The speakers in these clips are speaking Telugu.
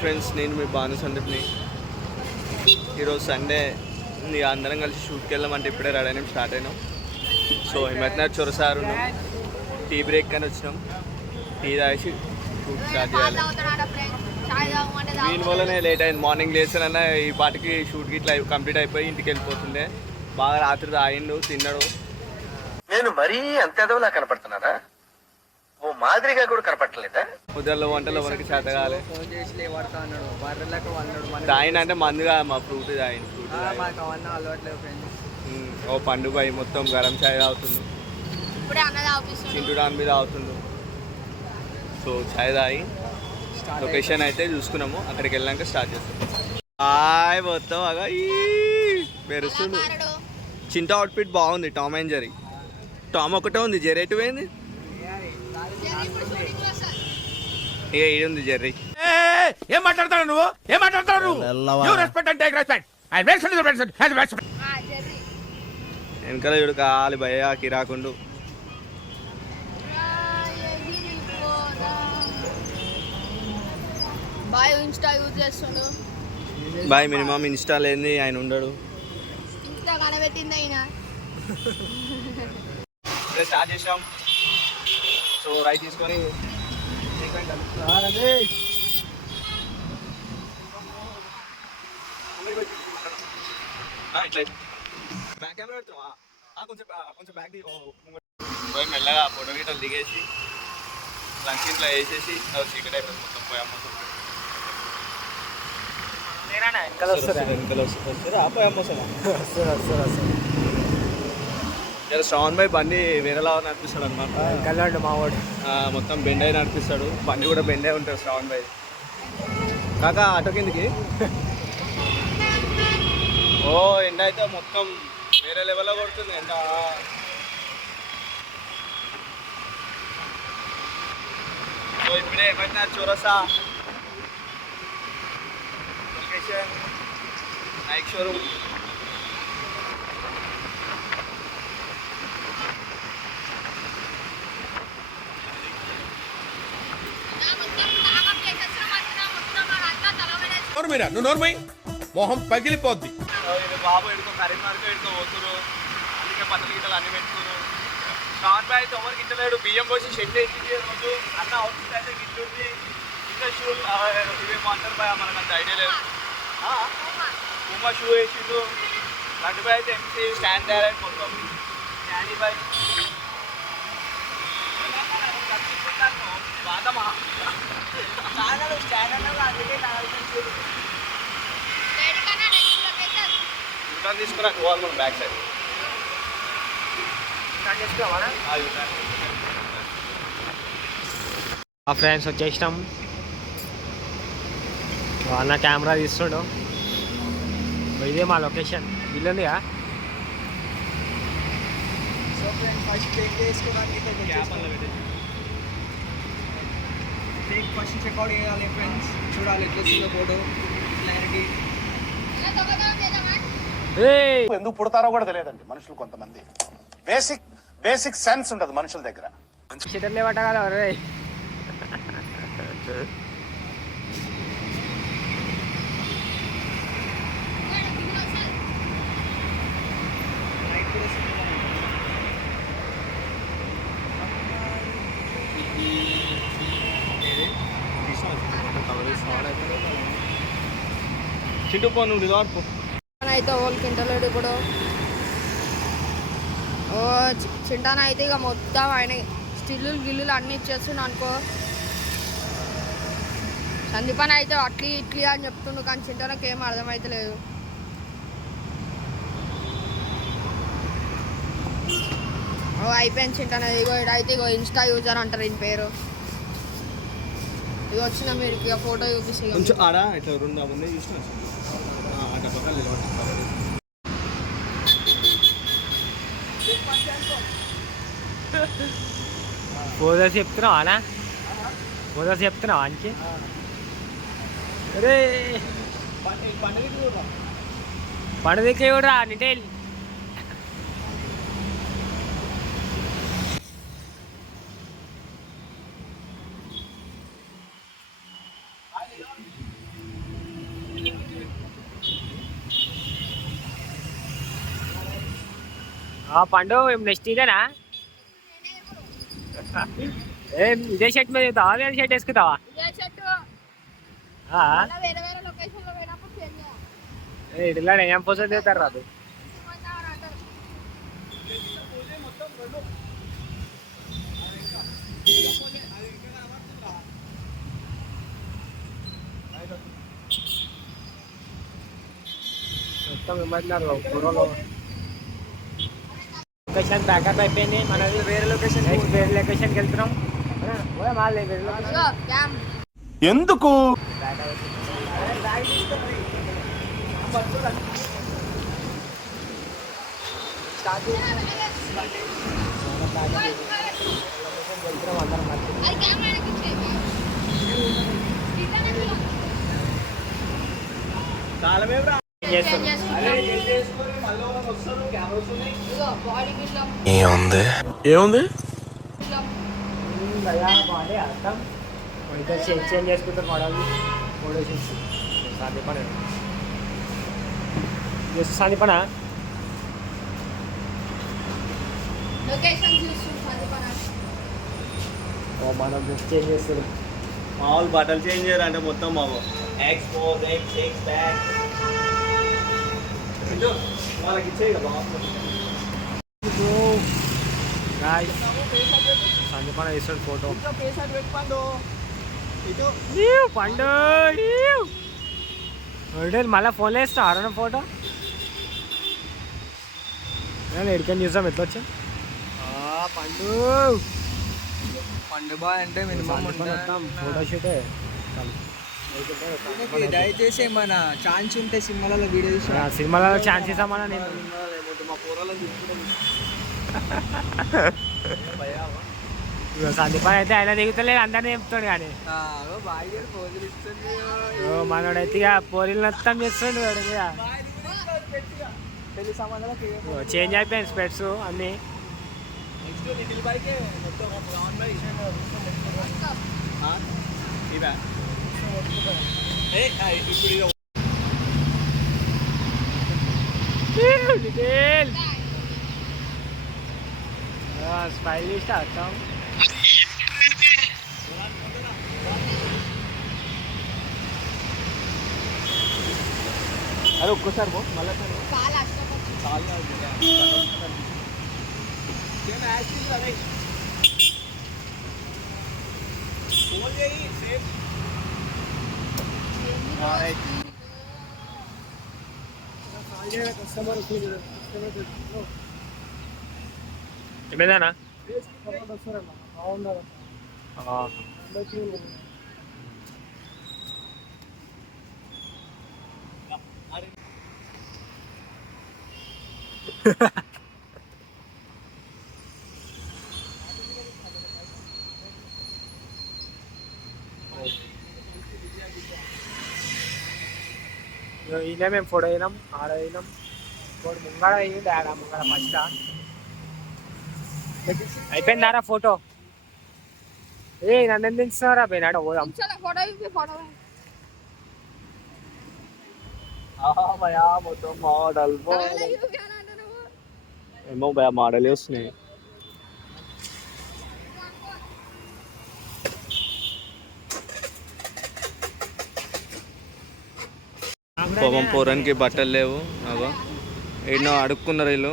ఫ్రెండ్స్, నేను మీ భాను సందీప్ని. ఈరోజు సండే, ఇక అందరం కలిసి షూట్కి వెళ్ళామంటే ఇప్పుడే రెడీ అయినాం, స్టార్ట్ అయినాం. సో హిమత్నాథ్ చొరసారు ఉన్నాం, టీ బ్రేక్ అని వచ్చినాం. టీ తాగేసి షూట్ స్టార్ట్ చేయాలి. దీనివల్లనే లేట్ అయింది. మార్నింగ్ లేచానన్నా ఈ పాటికి షూట్కి ఇట్లా కంప్లీట్ అయిపోయి ఇంటికి వెళ్ళిపోతుండే. బాగా రాత్రి తాగిండు, తిన్నాడు. నేను మరీ అంత ఎదవలా కనపడుతున్నారా? ఓ మాదిరిగా కూడా కనపడలేదా? పొద్దుల్లో వంటలో మనకి చేత కాలే. తాగిన అంటే మందుగా మా ఫ్రూట్ తాగింది. ఓ పండు పై మొత్తం గరం చాయ్ తాగుతుంది, చింటూ డాన్ మీద తాగుతుండు. సో చాయ్ తాగి లొకేషన్ అయితే చూసుకున్నాము. అక్కడికి వెళ్ళాక స్టార్ట్ చేస్తాం. హాయ్ మొత్తం అగా మెరుస్తుంది. చింటూ అవుట్ఫిట్ బాగుంది. Tom and Jerry. టామ్ ఒకటే ఉంది, జెర్రీ ఎటు పోయింది? ఇక ఇది ఉంది జెర్రీ. ఏం మాట్లాడతావు నువ్వు? ఏం మాట్లాడతావు? వెనకాల చూడు కాలి భయ కిరాకుండు. బాయ్ ఇన్స్టా యూజ్ చేస్తాడు. బాయ్ మినిమం ఇన్స్టా లేని ఆయన ఉండడు. ఇన్స్టా కనబెట్టింది ఆయన. స్టార్ట్ చేసాం. సో రైట్ తీసుకొని బ్యాక్ కెమెరా పెడుతున్నావా? కొంచెం బ్యాక్ పోయి మెల్లగా ఫోటో గీటలు దిగేసి లంచ్ ఇంట్లో వేసేసి చీకటి అయిపోయింది మొత్తం. పోయి అమ్మ శ్రవణ్ భాయ్ బండి వేరేలా నడిపిస్తాడు అనమాట. మావాడు మొత్తం బెండ్ అయి నడిపిస్తాడు. బండి కూడా బెండ్ అయి ఉంటాడు శ్రవణ్ భాయ్. కాకా ఆటో కిందకి. ఓ ఎండ అయితే మొత్తం వేరే లెవెల్లో కొడుతుంది ఎండ. సో ఇప్పుడే ఏమైనా చౌరస్తా లొకేషన్ నైక్ షోరూమ్. నువ్వు నోర్మై మొహం పగిలిపోద్ది. బాబు ఎడుకో కరీంనగర్కి ఎడుకో పోతురు, అందుకే పచ్చడి గిట్టలు అన్ని పెట్టుకురు. షార్ట్ బాయ్ అయితే ఎవరికి గిట్టలేడు. బియ్యం పోసి షెడ్ వేసి రోజు అన్న అవుట్ఫిట్ అయితే గిట్టుంది. ఇంకా షూ ఇవేమో అంటారు బాయ్, మనకు అంత ఐడియా లేదు. ఉమా షూ వేసిండు. లడ్డు బాయ్ అయితే ఎంసీ స్టాండ్ తయారైంది మొత్తం. స్టాండీ బాయ్ బాధమా స్టాండ్ అన్నా అందుకే యూటర్న్ తీసుకురా పోవాలి మనం బ్యాక్ సైడ్. మా ఫ్రెండ్స్ వచ్చేసినాం. అన్న కెమెరా తీస్తుండు. ఇదే మా లొకేషన్. ఇల్లుందిగా. ఫస్ట్ చెక్అవుట్ చేయాలి ఫ్రెండ్స్. చూడాలి ఎట్లా ఫోటో క్లారిటీ. ఎందుకు పుడతారో కూడా తెలియదండి మనుషులు. కొంతమంది బేసిక్ సెన్స్ ఉండదు మనుషుల దగ్గర. చిట్టర్లే పట్ట కదా రే. చింటూ పో నువ్వు రిజార్ట్ పో. అయితే వాళ్ళకి ఇంటర్లేడు ఇప్పుడు. ఓ చింటాన అయితే ఇక మొత్తం ఆయన స్టిల్లులు గిల్లులు అన్నీ ఇచ్చేస్తుండు అనుకో. సందీపన అయితే అట్లీ ఇట్లీ అని చెప్తుండు, కానీ చింటానకి ఏం అర్థమైతే లేదు. ఓ అయిపోయింది చింటాన. ఇగో ఇడైతే ఇగో ఇన్స్టా యూజర్ అంటారు ఈయన పేరు. ఇక వచ్చిన మీరు ఇక ఫోటో చూపిస్తే కొంచెం ఆడా ఇట్లా రెండు అవన్నీ చూసిన అట్లా పక్కన పోదా చెప్తున్నావా అనా? పోదా చెప్తున్నావా అంకి? అరే పండుగకి కూడా నిటేల్. పండు నెక్స్ట్ ఇదేనా ఏం ఇదే షర్ట్ మీద చెప్తావా వేరే షర్ట్ వేసుకుంటావా వేరే వేరే లొకేషన్ లో పోయినప్పుడు చేంజ్ చేయాలి. ఇట్లా ఏం పోసం చేస్తారు రాదు మొత్తం ఏమంటున్నారు పూర్వలో లొకేషన్ బ్యాకప్ అయిపోయింది మనది వేరే లొకేషన్ నెక్స్ట్ వేరే లొకేషన్కి వెళ్తున్నాం మాలే వేరే లొకేషన్ ఇదిగో క్యామ్. ఎందుకు అది క్యామ్ ఆయనకి ఇచ్చేయి. కాలమేరా చేంజ్ చేసుకుంటాం. ఇదిగో బాడీ బిల్లం ఏముంది బాగుంది అర్థం ఇద్దరు చేంజ్ చేసుకుంటారు మోడల్ ఫోటో షూట్స్ సాధిపన సాధిపన లొకేషన్ చూస్తుంది పని. మనం చేంజ్ చేస్తారు మామూలు బట్టలు చేంజ్ చేయరు అంటే మొత్తం మాకు ఎక్స్పోజ్ ఎక్స్ బ్యాక్ వాళ్ళకి ఇచ్చేయి కదా సందీపన వేస్తాడు ఫోటో పెట్టుకోండు ఇటు పండు మళ్ళీ ఫోన్లో వేస్తా అరణ ఫోటో ఎడికని చూసాం ఎట్లా వచ్చా పండు పండు బాయ్ అంటే మినిమం ఫోటో షూటే దయచేసి ఏమన్నా ఛాన్స్ ఉంటే సినిమాలలో వీడియో తీసి సినిమాలో ఛాన్స్ ఇస్తామన్నా నేను మా పూర్వలో సందీపన్ అయితే ఆయన దిగుతలేదు అందరినీ చెప్తాడు కానీ బాగా పోజులు ఇస్తుంది మనోడైతే ఇక పోరీలు మొత్తం చేస్తుండు వాడి మీద పెళ్లి సంబంధాలకు చేంజ్ అయిపోయింది స్పెట్స్ అన్నీ నెక్స్ట్ నిఖిల్ బైకే మొత్తం రావణ్ బై ఇవా ఇప్పుడు స్మైలిష్ అర్థం అరే ఒక్కసారి మళ్ళీ చాలా అష్టపడి చాలా ఫోన్ చేయి సేమ్ ఏమైందానా ఈయన మేము ఫోటో అయినాం ఆడ అయినాం ఫోటో ముంగడ అయ్యింది ఆడ ముంగడ ఫస్ట్ అయిపోయిందారా ఫోటో ఏ నన్ను ఎందుకు ఇస్తున్నారా పోయినాడు పోదాం ఫోటో ఇప్పి ఫోటో భయా మొత్తం మోడల్ ఏమో భయా మోడల్ వస్తున్నాయి పాపం పోరానికి బట్టలు లేవు అగో ఎన్నో అడుక్కున్నారు వీళ్ళు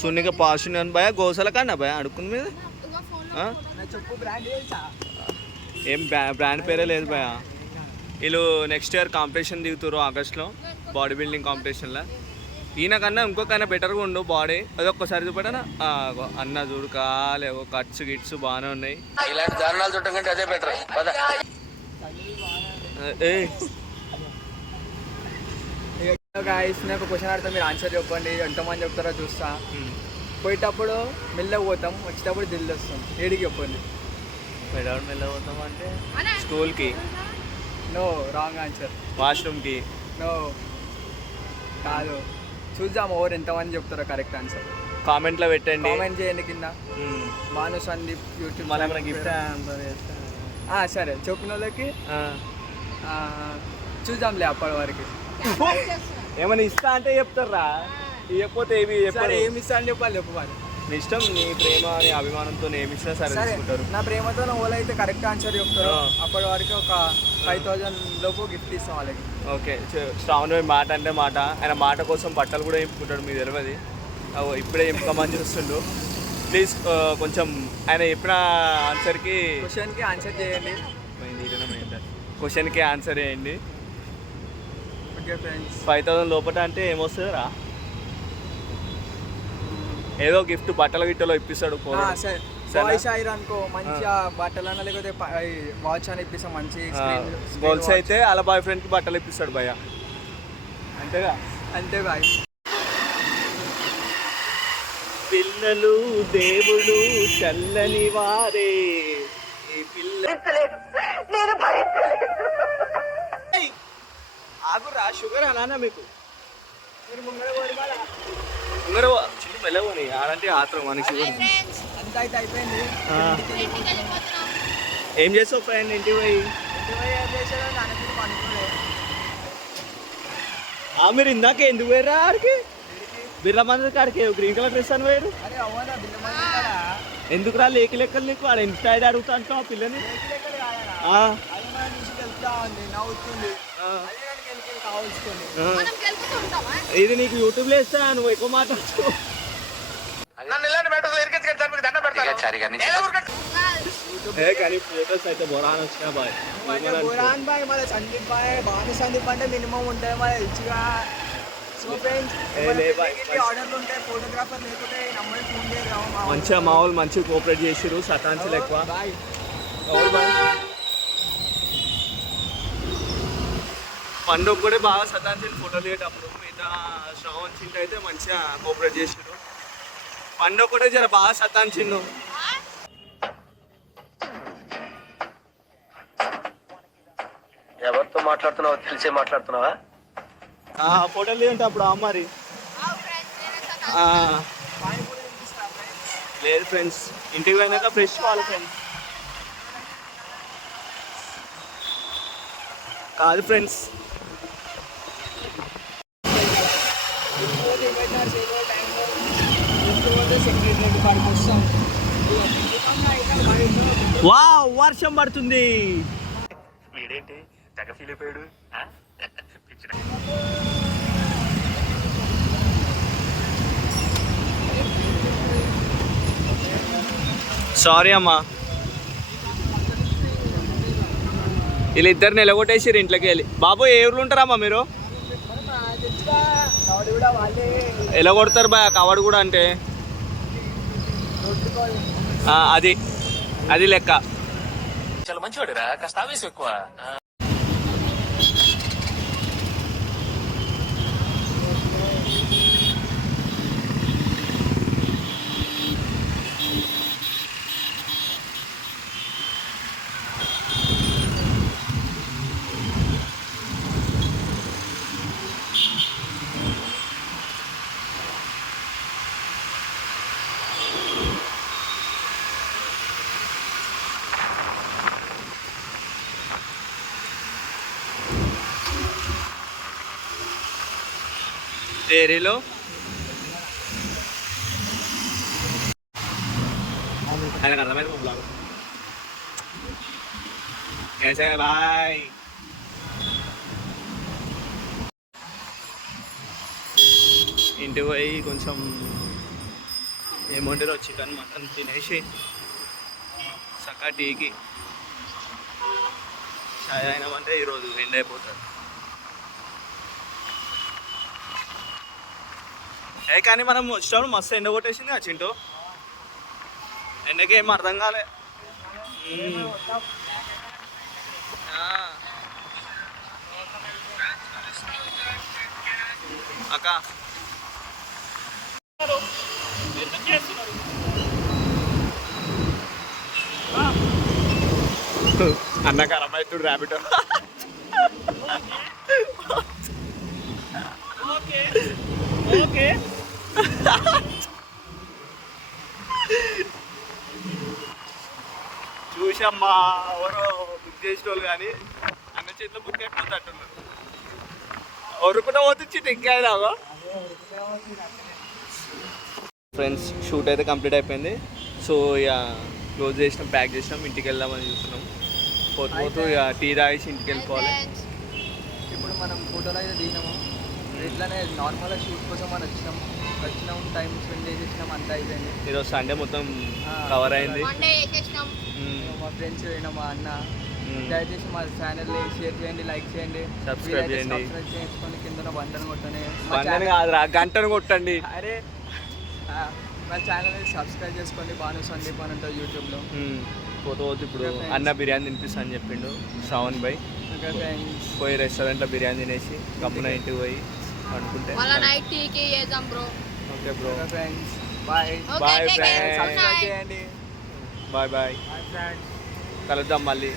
సున్నిగా పాస్ ఉన్నాను భయ గోసల కన్నా భయ అడుక్కున్న మీద చెప్పు బ్రాండ్ తెలుసా ఏం బ్రాండ్ పేరే లేదు భయ వీళ్ళు నెక్స్ట్ ఇయర్ కాంపిటీషన్ దిగుతారు ఆగస్ట్లో బాడీ బిల్డింగ్ కాంపిటీషన్లో ఈయనకన్నా ఇంకొకైనా బెటర్గా ఉండు బాడీ అది ఒక్కసారి చూపెట్టనా అన్న చూడకాలేవో కట్స్ గిట్స్ బాగానే ఉన్నాయి ఇలాంటి దారుణాలు చుట్టం కంటే అదే బెటర్ ఏ గాయస్ నాకు క్వశ్చన్ అడితే మీరు ఆన్సర్ చెప్పండి ఎంతమంది చెప్తారో చూస్తా పోయేటప్పుడు మెల్లగా పోతాం వచ్చేటప్పుడు దిల్లు వస్తాం ఏడికి చెప్పండి పెడవడం వెళ్ళబోతాం అంటే స్కూల్కి నో రాంగ్ ఆన్సర్ వాష్రూమ్కి నో కాదు చూద్దాం ఓవర్ ఎంతమంది చెప్తారో కరెక్ట్ ఆన్సర్ కామెంట్లో పెట్టండి కామెంట్ చేయండి కింద భాను సందీప్ యూట్యూబ్ మళ్ళీ ఏమైనా గిఫ్ట్ సరే చెప్పిన వాళ్ళకి చూద్దాంలే అప్పటి వరకు ఏమైనా ఇస్తా అంటే చెప్తారా, ఇవ్వకపోతే ఏమి సరే చెప్పారు. ఏమి ఇస్తా అని చెప్పాలి చెప్పాలి. నీ ఇష్టం, నీ ప్రేమ నీ అభిమానంతో ఏమి ఇచ్చినా సరే సరే తీసుకుంటారు. నా ప్రేమతో ఓలా అయితే కరెక్ట్ ఆన్సర్ చెప్తారు. ఆ. అప్పటి వరకు ఒక 5,000 లోపు గిఫ్ట్ ఇస్తాం వాళ్ళకి. ఓకే, శ్రావణ్ మాట అంటే మాట, ఆయన మాట కోసం బట్టలు కూడా ఎంపుకుంటాడు, మీకు తెలియదు. ఇప్పుడే ఎంపుకోమని చూస్తుండు. ప్లీజ్ కొంచెం ఆయన చెప్పిన ఆన్సర్కి క్వశ్చన్కి ఆన్సర్ చేయండి. క్వశ్చన్కి ఆన్సర్ చేయండి. Okay friends. 5,000 లోపల అంటే ఏమొస్తుందిరా? ఏదో గిఫ్ట్ బట్టల గిట్టలో ఇప్పిస్తాడు. సరే బాయ్స్ అయ్యారు అనుకో మంచిగా బట్టలు అన్న లేకపోతే వాచ్ అని ఇప్పిస్తాం మంచి గర్ల్స్ అయితే అలా బాయ్ ఫ్రెండ్కి బట్టలు ఇప్పిస్తాడు భయ్య, అంతేగా. అంతే బాయ్. పిల్లలు దేవుడు చల్లని వారే, ఈ పిల్ల ఆగురా, షుగర్ అలానా మీకు? షుగర్ చిన్న మెల్లవని ఆడంటే ఆత్రం మనకి షుగర్. అంత అయితే అయిపోయింది. ఏం చేస్తావు ఫ్రెండ్ ఇంటికి పోయి? ఏం చేశాడో నాకు అనుకోలే. మీరు ఇందాక ఎందుకు పోయారా ఆడికి? బిర్లా మందిర్ కాడికి గ్రీన్ కలర్ డ్రెస్ అని పోయారు. అరే అవునా బిల్ల మంది కదా. ఎందుకు రా లేకి లెక్కలు నీకు? ఆడ ఇన్స్టా ఐడి అడుగుతా అంటావు ఆ పిల్లని. అది మన నుంచి వెళ్తా ఉంది నవ్వుతుంది. అదే నాకు వెళ్ళి కావాల్సింది. మనం గెలుపుతూ ఉంటామా? ఇది నీకు యూట్యూబ్ లో ఇస్తా, నువ్వు ఎక్కువ మాట్లాడుతూ. కానీ ఫోటోస్ అయితే బొరాన్ వచ్చినా బాయ్. బురాన్ బాయ్ మళ్ళీ సందీప్ బాయ్ భాను సందీప్ అంటే మినిమం ఉంటాయి మళ్ళీ రిచ్గా. సో ఫ్రెండ్స్ ఆర్డర్లు ఉంటాయి, ఫోటోగ్రాఫర్ లేకుంటే నమ్మని ఫోన్ చేయరు. మంచిగా మా వాళ్ళు మంచిగా కోఆపరేట్ చేసిరు, శతాంశలు ఎక్కువ. బాయ్. పండుగ కూడా బాగా శతాంశలు ఫోటోలు దిగేటప్పుడు. మిగతా శ్రావణ్ చింట అయితే మంచిగా కోఆపరేట్ చేసిరు. పండుగ కూడా జర బాగా శతాంశిండు. ఎవరితో మాట్లాడుతున్నావో తెలిసే మాట్లాడుతున్నావా? ఫోటోలు దిగంటే అప్పుడు మరి లేదు ఫ్రెండ్స్, ఇంటికి పోయినాక ఫ్రెష్ కావాలి ఫ్రెండ్స్. కాదు ఫ్రెండ్స్, వావ్ వర్షం పడుతుంది. వీడేంటి తెగ ఫీల్ అయిపోయాడు? సారీ అమ్మా, వీళ్ళిద్దరిని ఎలగొట్టేసిరు ఇంట్లోకి వెళ్ళి. బాబు ఏ ఊర్లో ఉంటారమ్మా మీరు? ఎలా కొడతారు బాయ్ కవర్ కూడా అంటే? అది అది లెక్క. చాలా మంచివాడురా, కాస్త ఆవేశం ఎక్కువ. డైరీలో ఆయనకు అర్థమైంది బ్లాగ్. బాయ్. ఇంటికి పోయి కొంచెం ఏమంటారో చికెన్ మటన్ తినేసి చక్కగా టీకి చాయ్ అయినామంటే ఈరోజు ఎండ్ అయిపోతుంది. కానీ మనం వచ్చినప్పుడు మస్తు ఎండ కొట్టేసింది ఆ చింటూ. ఎండకి ఏం అర్థం కాలే. అక్క అన్న ఖరాబ్ అవుతుడు ర్యాబిట్. ఓకే ఓకే చూసమ్మా ఎవరో బుక్ చేసిన వాళ్ళు కానీ అన్న చేతిలో బుక్ అయిపోతున్నారు. ఒరుకుతా పోతుంది టిక్కాయి రాగా. ఫ్రెండ్స్ షూట్ అయితే కంప్లీట్ అయిపోయింది. సో ఇక క్లోజ్ చేసినాం, ప్యాక్ చేసినాం, ఇంటికి వెళ్దామని చూస్తున్నాం. పోతూ ఇక టీ తాగేసి ఇంటికి వెళ్ళిపోవాలి. ఇప్పుడు మనం ఫోటోలు అయితే దిగినాము, ఇట్లానే నార్మల్గా షూట్ కోసం మనం వచ్చినాం టైం స్పెండ్ చేసేసినాం, అంతా అయిపోయింది. ఈరోజు సండే మొత్తం కవర్ అయింది. మండే వేసేసినాం. మా ఫ్రెండ్స్ అయినా మా అన్న, దయచేసి మా ఛానల్ని షేర్ చేయండి, లైక్ చేయండి, సబ్స్క్రైబ్ చేయండి. సబ్స్క్రైబ్ చేసుకొని కింద బంటను కొట్టండి. బండని కాదురా, గంటను కొట్టండి. అరే మా ఛానల్ని సబ్స్క్రైబ్ చేసుకోండి. భాను సందీప్ అని ఉంటుంది యూట్యూబ్లో. పోతూ ఇప్పుడు అన్న బిర్యానీ తినిపిస్తా అని చెప్పిండు శ్రావణ్ భాయ్. ఓకే ఫ్రెండ్స్, పోయి రెస్టారెంట్లో బిర్యానీ తినేసి గమ్మున ఇంటికి పోయి అనుకుంటే మళ్ళీ నైట్ టీకి చేద్దాం bro. Okay bro, okay friends, bye. Bye take care. Friends, subscribe చేయండి. బాయ్ బాయ్, ఫ్రెండ్స్ కలుద్దాం మళ్ళీ.